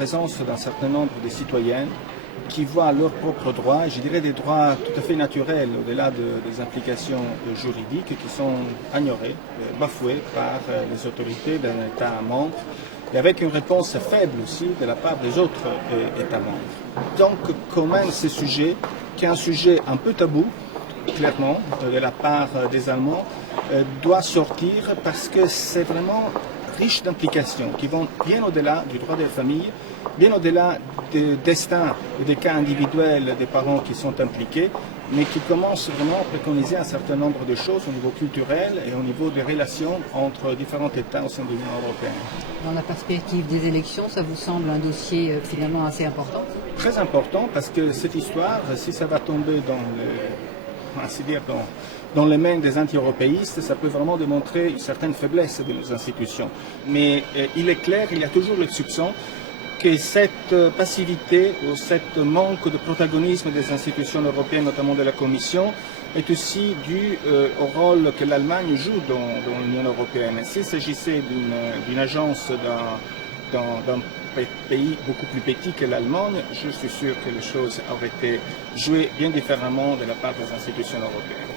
présence d'un certain nombre de citoyens qui voient leurs propres droits, je dirais des droits tout à fait naturels, au-delà des implications juridiques, qui sont ignorés, bafoués par les autorités d'un État membre, et avec une réponse faible aussi de la part des autres États membres. Donc, comment ce sujet, qui est un sujet un peu tabou, clairement, de la part des Allemands, doit sortir parce que c'est vraiment riche d'implications qui vont bien au-delà du droit des familles, bien au-delà du destin et des cas individuels des parents qui sont impliqués, mais qui commencent vraiment à préconiser un certain nombre de choses au niveau culturel et au niveau des relations entre différents États au sein de l'Union européenne. Dans la perspective des élections, ça vous semble un dossier finalement assez important? Très important parce que cette histoire, si ça va tomber dans les mains des anti-européistes, ça peut vraiment démontrer une certaine faiblesse de nos institutions. Mais il est clair, il y a toujours le soupçon que cette passivité ou cette manque de protagonisme des institutions européennes, notamment de la Commission, est aussi dû au rôle que l'Allemagne joue dans l'Union européenne. S'il s'agissait d'une agence d'un pays beaucoup plus petit que l'Allemagne, je suis sûr que les choses auraient été jouées bien différemment de la part des institutions européennes.